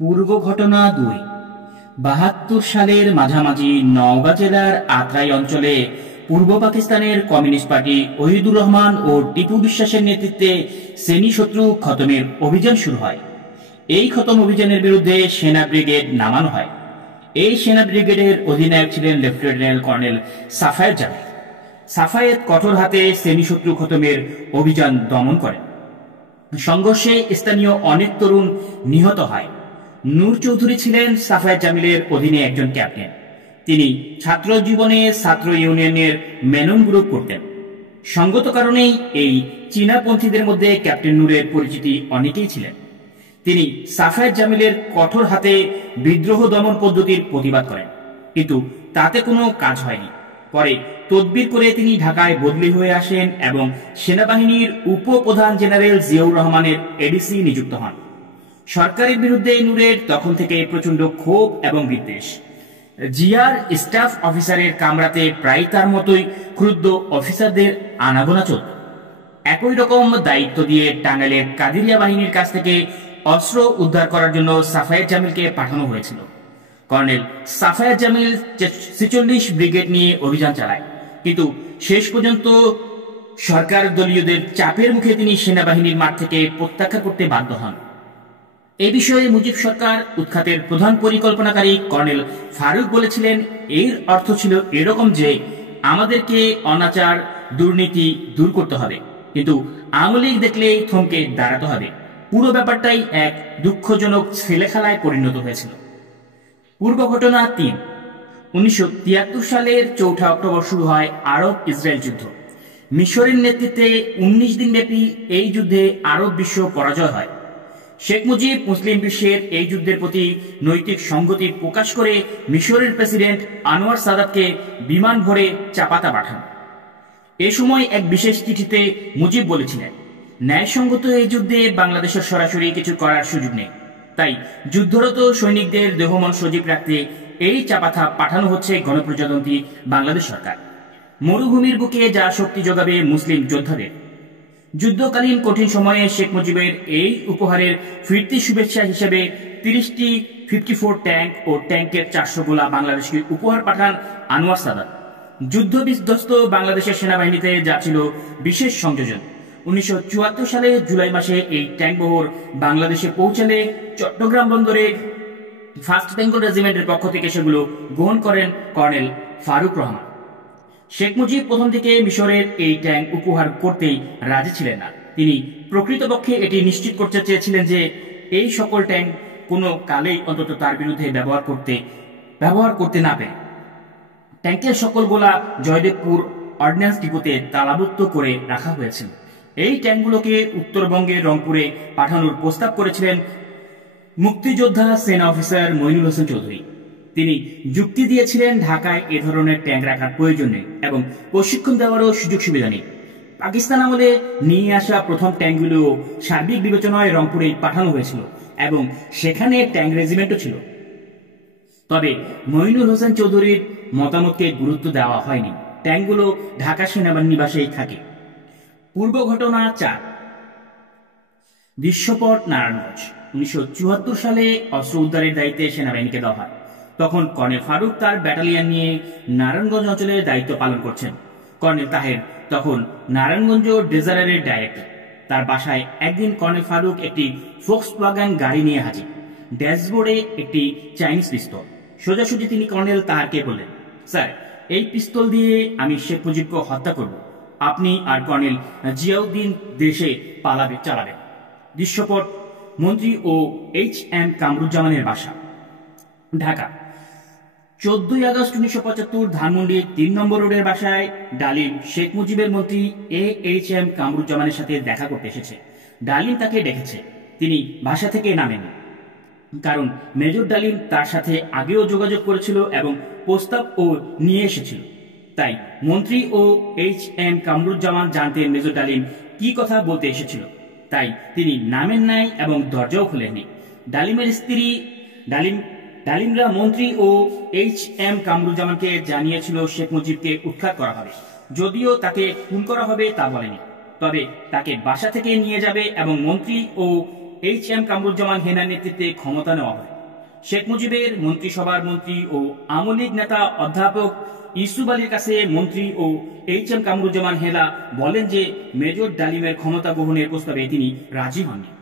পূর্ব ঘটনা ২। ৭২ সালের মাঝামাঝি নওগাঁ জেলার আত্রাই অঞ্চলে পূর্ব পাকিস্তানের কমিউনিস্ট পার্টি ওহিদুর রহমান ও টিপু বিশ্বাসের নেতৃত্বে শ্রেণী শত্রু খতমের অভিযান শুরু হয়। এই খতম অভিযানের বিরুদ্ধে সেনা ব্রিগেড নামানো হয়। এই সেনা ব্রিগেডের অধিনায়ক ছিলেন লেফটেন্যান্ট কর্নেল সাফায়েত জামিল। সাফায়েত কঠোর হাতে শ্রেণী শত্রু খতমের অভিযান দমন করেন। সংঘর্ষে স্থানীয় অনেক তরুণ নিহত হয়। নূর চৌধুরী ছিলেন সাফায়েত জামিলের অধীনে একজন ক্যাপ্টেন। তিনি ছাত্র জীবনে ছাত্র ইউনিয়নের মেনন গ্রুপ করতেন। সঙ্গত কারণেই এই চীনাপন্থীদের মধ্যে ক্যাপ্টেন নূরের পরিচিতি অনেকেই ছিলেন। তিনি সাফায়েত জামিলের কঠোর হাতে বিদ্রোহ দমন পদ্ধতির প্রতিবাদ করেন, কিন্তু তাতে কোনো কাজ হয়নি। পরে তদবির করে তিনি ঢাকায় বদলি হয়ে আসেন এবং সেনাবাহিনীর উপপ্রধান জেনারেল জিয়াউর রহমানের এডিসি নিযুক্ত হন। সরকারের বিরুদ্ধে নূরের তখন থেকে প্রচন্ড ক্ষোভ এবং বিদ্বেষ। জিয়ার স্টাফ অফিসারের কামরাতে প্রায় তার মতোই ক্রুদ্ধ অফিসারদের আনাগোনা চলত। একই রকম দায়িত্ব দিয়ে টাঙ্গাইলের কাদেরিয়া বাহিনীর কাছ থেকে অস্ত্র উদ্ধার করার জন্য সাফায়েত জামিলকে পাঠানো হয়েছিল। কর্নেল সাফায়েত জামিল ৪৬ ব্রিগেড নিয়ে অভিযান চালায়, কিন্তু শেষ পর্যন্ত সরকার দলীয়দের চাপের মুখে তিনি সেনাবাহিনীর মাঠ থেকে প্রত্যাখ্যান করতে বাধ্য হন। এই বিষয়ে মুজিব সরকার উৎখাতের প্রধান পরিকল্পনাকারী কর্নেল ফারুক বলেছিলেন, এর অর্থ ছিল এরকম যে আমাদেরকে অনাচার দুর্নীতি দূর করতে হবে, কিন্তু আওয়ামী লীগ দেখলে থমকে দাঁড়াতে হবে। পুরো ব্যাপারটাই এক দুঃখজনক ছেলেখেলায় পরিণত হয়েছিল। পূর্ব ঘটনা ৩। ১৯৭৩ সালের ৪ অক্টোবর শুরু হয় আরব ইসরায়েল যুদ্ধ। মিশরের নেতৃত্বে ১৯ দিনব্যাপী এই যুদ্ধে আরব বিশ্ব পরাজয় হয়। শেখ মুজিব মুসলিম বিশ্বের এই যুদ্ধের প্রতি নৈতিক সংগতি প্রকাশ করে মিশরের প্রেসিডেন্ট আনোয়ার সাদাতকে বিমান ভরে চাপাতা পাঠান। এ সময় এক বিশেষ চিঠিতে মুজিব বলেছিলেন, ন্যায়সঙ্গত এই যুদ্ধে বাংলাদেশের সরাসরি কিছু করার সুযোগ নেই, তাই যুদ্ধরত সৈনিকদের দেহমন সজীব রাখতে এই চাপাতা পাঠানো হচ্ছে গণপ্রজাতন্ত্রী বাংলাদেশ সরকার। মরুভূমির বুকে যা শক্তি যোগাবে মুসলিম যোদ্ধাদের। যুদ্ধকালীন কঠিন সময়ে শেখ মুজিবের এই উপহারের ফিরতি শুভেচ্ছা হিসেবে ৩০টি 54 ট্যাঙ্ক ও ট্যাঙ্কের ৪০০ গোলা বাংলাদেশকে উপহার পাঠান আনোয়ার সাদাত। যুদ্ধ বিধ্বস্ত বাংলাদেশের সেনাবাহিনীতে যা ছিল বিশেষ সংযোজন। ১৯৭৪ সালে জুলাই মাসে এই ট্যাঙ্কবহর বাংলাদেশে পৌঁছালে চট্টগ্রাম বন্দরে ফার্স্ট বেঙ্গল রেজিমেন্টের পক্ষ থেকে সেগুলো গ্রহণ করেন কর্নেল ফারুক রহমান। শেখ মুজিব প্রথম থেকে মিশরের এই ট্যাঙ্ক উপহার করতেই রাজি ছিলেন না। তিনি প্রকৃতপক্ষে এটি নিশ্চিত করতে চেয়েছিলেন যে এই সকল ট্যাঙ্ক কোনো কালেই অন্তত তার বিরুদ্ধে ব্যবহার করতে না পারে। ট্যাঙ্কের সকল গোলা জয়দেবপুর অর্ডিন্যান্স ডিপোতে তালাবদ্ধ করে রাখা হয়েছিল। এই ট্যাঙ্কগুলোকে উত্তরবঙ্গের রংপুরে পাঠানোর প্রস্তাব করেছিলেন মুক্তিযোদ্ধা সেনা অফিসার মইনুল হোসেন চৌধুরী। তিনি যুক্তি দিয়েছিলেন, ঢাকায় এ ধরনের ট্যাঙ্ক রাখার প্রয়োজন নেই এবং প্রশিক্ষণ দেওয়ারও সুযোগ সুবিধা নেই। পাকিস্তান আমলে নিয়ে আসা প্রথম ট্যাঙ্কগুলো সার্বিক বিবেচনায় রংপুরে পাঠানো হয়েছিল এবং সেখানে ট্যাঙ্ক রেজিমেন্টও ছিল। তবে মইনুল হোসেন চৌধুরীর মতামতকে গুরুত্ব দেওয়া হয়নি। ট্যাঙ্কগুলো ঢাকা সেনানিবাসেই থাকে। পূর্ব ঘটনা ৪। দৃশ্যপট নারায়ণগঞ্জ। ১৯৭৪ সালে অস্ত্র উদ্ধারের দায়িত্বে সেনাবাহিনীকে দেওয়া হয়। তখন কর্নেল ফারুক তার ব্যাটালিয়ন নিয়ে নারায়ণগঞ্জ অঞ্চলের দায়িত্ব পালন করছেন। কর্নেল তাহের তখন নারায়ণগঞ্জ ডেজারারের ডাইরেক্টর। তার বাসায় একদিন কর্নেল ফারুক একটি ফোক্সওয়াগন গাড়ি নিয়ে হাজির। ড্যাশবোর্ডে একটি চাইনিজ পিস্তল। সোজাসুজি তিনি কর্নেল তাহারকে বললেন, স্যার, এই পিস্তল দিয়ে আমি শেখ মুজিবকে হত্যা করব। আপনি আর কর্নেল জিয়াউদ্দিন দেশে চালাবেন। দৃশ্যপট মন্ত্রী ও HM কামরুজ্জামানের বাসা, ঢাকা। ১৪ আগস্ট ১৯৭৫ ধানমন্ডি ৩ নম্বর রোডের বাসায় ডালিম শেখ মুজিবের মন্ত্রী HM কামরুজ্জামানের সাথে দেখা করতে এসেছে। ডালিম তাকে ডেকেছে। তিনি বাসা থেকে নামেননি, কারণ মেজর ডালিম তার সাথে আগেও যোগাযোগ করেছিল এবং প্রস্তাবও নিয়ে এসেছিল। তাই মন্ত্রী ও HM কামরুজ্জামান জানতেন মেজর ডালিম কি কথা বলতে এসেছিল, তাই তিনি নামেন নাই এবং দরজাও খুলেননি। ডালিমের স্ত্রী ডালিমরা মন্ত্রী ও HM কামরুজ্জামানকে জানিয়েছিল শেখ মুজিবকে উৎখাত করা হবে, যদিও তাকে খুন করা হবে তা বলেনি। তবে তাকে বাসা থেকে নিয়ে যাবে এবং মন্ত্রী ও H.M. কামরুজ্জামান হেনার নেতৃত্বে ক্ষমতা নেওয়া হয়। শেখ মুজিবের মন্ত্রিসভার মন্ত্রী ও আওয়ামী লীগ নেতা অধ্যাপক ইউসুফ আলীর কাছে মন্ত্রী ও H.M. কামরুজ্জামান হেনা বলেন যে মেজর ডালিমের ক্ষমতা গ্রহণের প্রস্তাবে তিনি রাজি হননি।